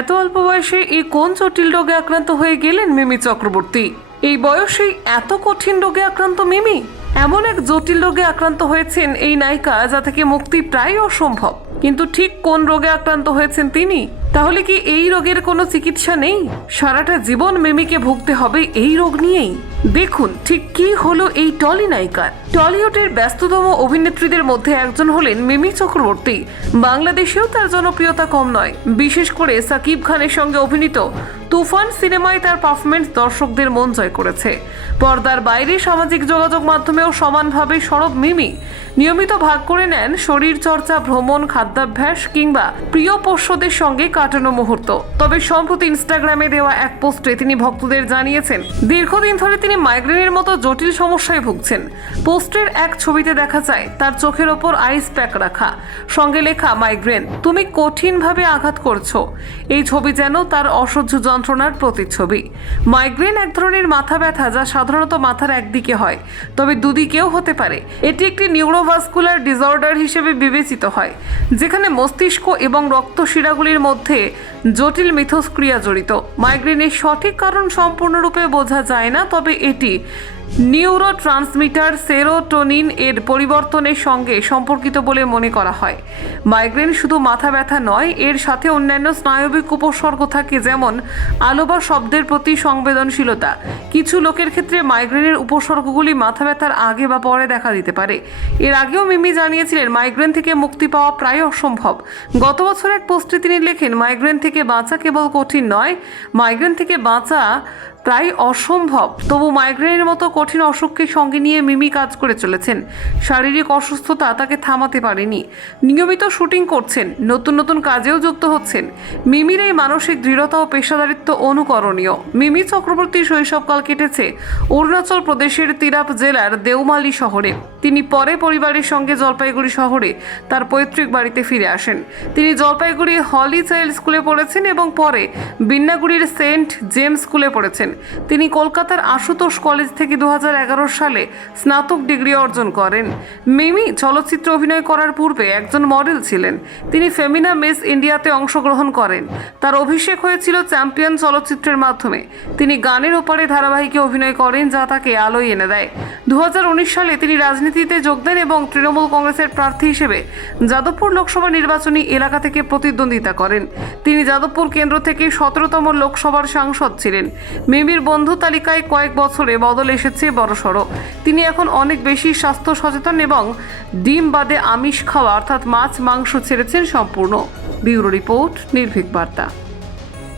এত অল্প বয়সে এই কোন জটিল রোগে আক্রান্ত হয়ে গেলেন মিমি চক্রবর্তী? এই বয়সেই এত কঠিন রোগে আক্রান্ত মিমি? এমন এক জটিল রোগে আক্রান্ত হয়েছেন এই নায়িকা যা থেকে মুক্তি প্রায় অসম্ভব। কিন্তু ঠিক কোন রোগে আক্রান্ত হয়েছেন তিনি? তাহলে কি এই রোগের কোনো চিকিৎসা নেই? সারাটা জীবন মিমিকে ভুগতে হবে এই রোগ নিয়েই? দেখুন ঠিক কি হলো এই টলি নায়িকার। টলিউডের ব্যস্ততম অভিনেত্রীদের মধ্যে একজন হলেন মিমি চক্রবর্তী। বাংলাদেশেও তার জনপ্রিয়তা কম নয়। বিশেষ করে সাকিব খানের সঙ্গে অভিনীত তুফান সিনেমায় তার পারফরমেন্স দর্শকদের মন জয় করেছে। পর্দার বাইরে সামাজিক যোগাযোগ মাধ্যমেও সমানভাবে সরব মিমি। নিয়মিত ভাগ করে নেন শরীর চর্চা, ভ্রমণ, খাদ্যাভ্যাস কিংবা প্রিয় পোষ্যদের সঙ্গে কাটানো মুহূর্ত। তবে সম্প্রতি ইনস্টাগ্রামে দেওয়া এক পোস্টে তিনি ভক্তদের জানিয়েছেন দীর্ঘদিন ধরে তিনি মাইগ্রেনের মতো জটিল সমস্যায় ভুগছেন। পোস্টের এক ছবিতে দেখা যায় তার চোখের ওপর আইস প্যাক রাখা, সঙ্গে লেখা মাইগ্রেন তুমি কঠিনভাবে আঘাত করছো। এই ছবি যেন তার অসহ্য যন্ত্রণার প্রতিচ্ছবি। মাইগ্রেন এক ধরনের মাথা ব্যথা যা সাধারণত মাথার একদিকে হয়, তবে দুদিকেও হতে পারে। এটি একটি নিউরোভাস্কুলার ডিসঅর্ডার হিসেবে বিবেচিত হয়, যেখানে মস্তিষ্ক এবং রক্তশিরাগুলির মধ্যে জটিল মিথস্ক্রিয়া জড়িত। মাইগ্রেনের সঠিক কারণ সম্পূর্ণরূপে বোঝা যায় না, তবে এটি নিউরোট্রান্সমিটার সেরোটোনিন এর পরিবর্তনের সঙ্গে সম্পর্কিত বলে মনে করা হয়। মাইগ্রেন শুধু মাথা ব্যথা নয়, এর সাথে অন্যান্য স্নায়বিক উপসর্গ থাকে, যেমন আলো বা শব্দের প্রতি সংবেদনশীলতা। কিছু লোকের ক্ষেত্রে মাইগ্রেনের উপসর্গগুলি মাথা ব্যথার আগে বা পরে দেখা দিতে পারে। এর আগেও মিমি জানিয়েছিলেন মাইগ্রেন থেকে মুক্তি পাওয়া প্রায় অসম্ভব। গত বছর এক পোস্টে তিনি লেখেন মাইগ্রেন থেকে বাঁচা কেবল কঠিন নয়, মাইগ্রেন থেকে বাঁচা প্রায় অসম্ভব। তবু মাইগ্রেনের মতো কঠিন অসুখকে সঙ্গে নিয়ে মিমি কাজ করে চলেছেন। শারীরিক অসুস্থতা তাকে থামাতে পারেনি। নিয়মিত শুটিং করছেন, নতুন নতুন কাজেও যুক্ত হচ্ছেন। মিমির এই মানসিক দৃঢ়তা ও পেশাদারিত্ব অনুকরণীয়। মিমি চক্রবর্তীর শৈশবকাল কেটেছে অরুণাচল প্রদেশের তিরাপ জেলার দেওমালি শহরে। তিনি পরে পরিবারের সঙ্গে জলপাইগুড়ি শহরে তার পৈতৃক বাড়িতে ফিরে আসেন। তিনি জলপাইগুড়ি হলি চাইল্ড স্কুলে পড়েছেন এবং পরে বিন্নাগুড়ির সেন্ট জেমস স্কুলে পড়েছেন। তিনি কলকাতার আশুতোষ কলেজ থেকে 2011 সালে স্নাতক ডিগ্রি অর্জন করেন। মিমি চলচ্চিত্রে অভিনয় করার পূর্বে একজন মডেল ছিলেন। তিনি ফেমিনা মিস ইন্ডিয়াতে অংশগ্রহণ করেন। তার অভিষেক হয়েছিল চ্যাম্পিয়ন চলচ্চিত্রের মাধ্যমে। তিনি গানের ওপারে ধারাবাহিকে অভিনয় করেন, যা তাকে আলোয় এনে দেয়। 2019 সালে তিনি রাজনীতিতে যোগ দেন এবং তৃণমূল কংগ্রেসের প্রার্থী হিসেবে যাদবপুর লোকসভা নির্বাচনী এলাকা থেকে প্রতিদ্বন্দ্বিতা করেন। তিনি যাদবপুর কেন্দ্র থেকে 17তম লোকসভার সাংসদ ছিলেন। মিমির বন্ধু তালিকায় কয়েক বছরে বদল এসেছে বড়সড়। তিনি এখন অনেক বেশি স্বাস্থ্য সচেতন এবং ডিম বাদে আমিষ খাওয়া অর্থাৎ মাছ মাংস ছেড়েছেন সম্পূর্ণ। ব্যুরো রিপোর্ট, নির্ভীক বার্তা।